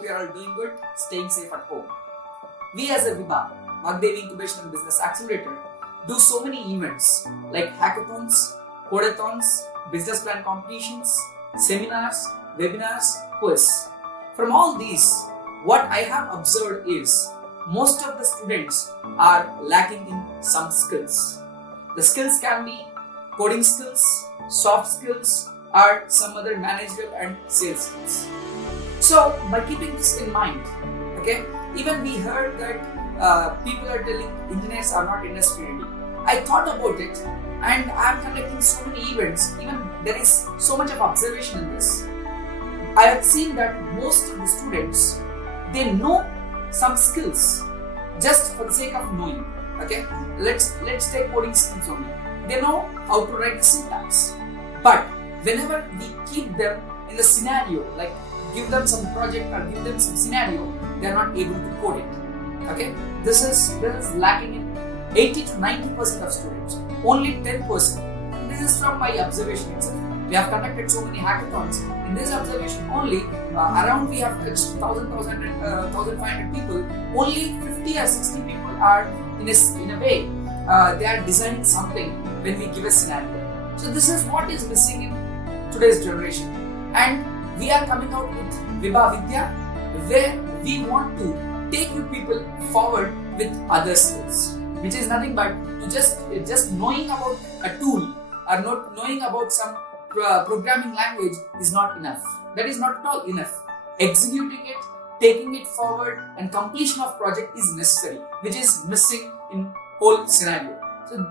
hope you are all doing good, staying safe at home. We as a Vibha, Magdevi Incubation and Business Accelerator, do so many events like hackathons, codeathons, business plan competitions, seminars, webinars, quiz. From all these, what I have observed is most of the students are lacking in some skills. The skills can be coding skills, soft skills, or some other managerial and sales skills. So, by keeping this in mind, even we heard that people are telling engineers are not industry ready. I thought about it, and I am conducting so many events. Even there is so much of observation in this. I have seen that most of the students, they know some skills just for the sake of knowing. Let's take coding skills only. They know how to write the syntax, but whenever we keep them in the scenario, like give them some project or give them some scenario, they are not able to code it. This is lacking in 80 to 90% of students. Only 10%. And this is from my observation itself. We have conducted so many hackathons. In this observation only, around we have touched 1,500 people. Only 50 or 60 people are in a way, they are designing something when we give a scenario. So this is what is missing in today's generation. And we are coming out with Vibha Vidya, where we want to take you people forward with other skills, which is nothing but to just knowing about a tool or not knowing about some programming language is not enough. That is not at all enough. Executing it, taking it forward, and completion of project is necessary, which is missing in whole scenario. So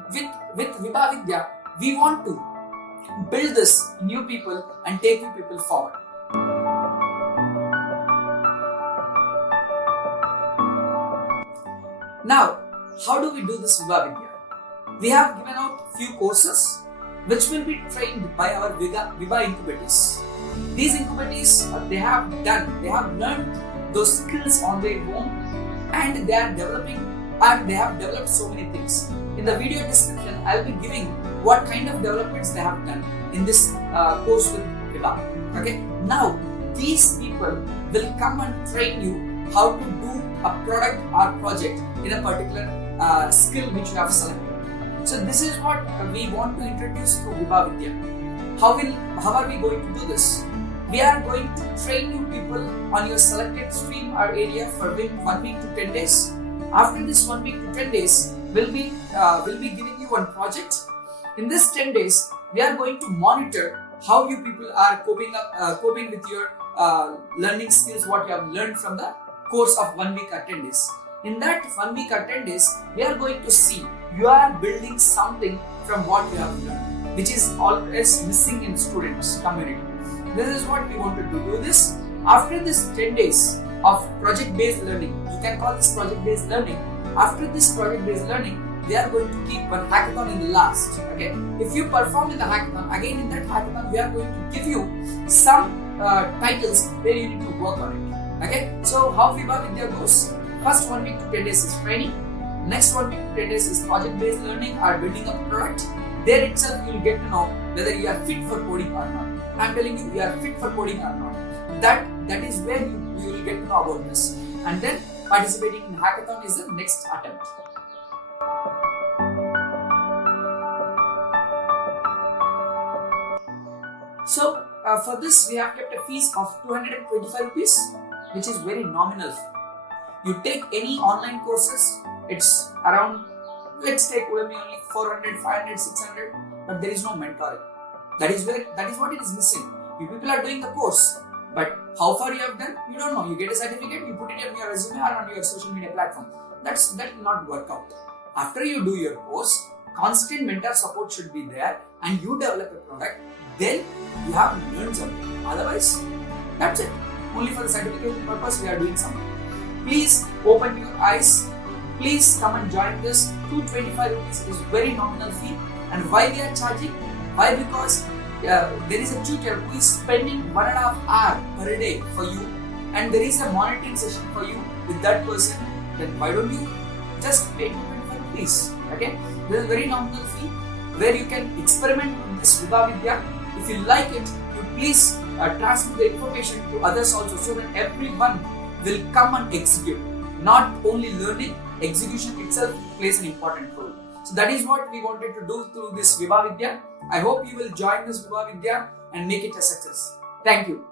with Vibha Vidya, we want to build this in you people and take you people forward. Now, how do we do this Vibha Vidya? We have given out few courses which will be trained by our Vibha incubators. These incubators, they have learned those skills on their own, and they are developing, and they have developed so many things. In the video description, I will be giving what kind of developments they have done in this course with Vibha. Now, these people will come and train you how to do a product or project in a particular skill which you have selected. So this is what we want to introduce to Vibha Vidya. How are we going to do this? We are going to train you people on your selected stream or area for 1 week to 10 days. After this 1 week to 10 days, we'll be giving you one project. In this 10 days, we are going to monitor how you people are coping with your learning skills, what you have learned from the course of 1 week or 10 days. In that 1 week or 10 days, we are going to see you are building something from what you have learned, which is always missing in students' community. This is what we want to do this. After this 10 days of project-based learning, you can call this project-based learning. After this project-based learning, we are going to keep one hackathon in the last. If you perform in the hackathon, again in that hackathon, we are going to give you some titles where you need to work on it. So how Vibha Vidya goes? First 1 week to 10 days is training. Next 1 week to 10 days is project-based learning or building up a product. There itself you will get to know whether you are fit for coding or not. I am telling you are fit for coding or not. That is where you will get to know about this. And then participating in hackathon is the next attempt. So for this we have kept a fees of 225 rupees, which is very nominal. You take any online courses, it's around, let's take Udemy only 400, 500, 600, but there is no mentoring. That is what it is missing. You people are doing the course, but how far you have done, you don't know. You get a certificate, you put it on your resume or on your social media platform. That will not work out. After you do your course, constant mentor support should be there, and you develop a product, then you have learned something. Otherwise, that's it. Only for the certification purpose we are doing something. Please open your eyes. Please come and join this. 225 rupees is very nominal fee. And why we are charging? Why? Because there is a tutor who is spending 1.5 hours per day for you, and there is a monitoring session for you with that person. Then why don't you just pay 225 rupees? This is a very nominal fee where you can experiment with this Vibha Vidya. If you like it, you please transmit the information to others also, so that everyone will come and execute. Not only learning, execution itself plays an important role. So that is what we wanted to do through this Vibha Vidya. I hope you will join this Vibha Vidya and make it a success. Thank you.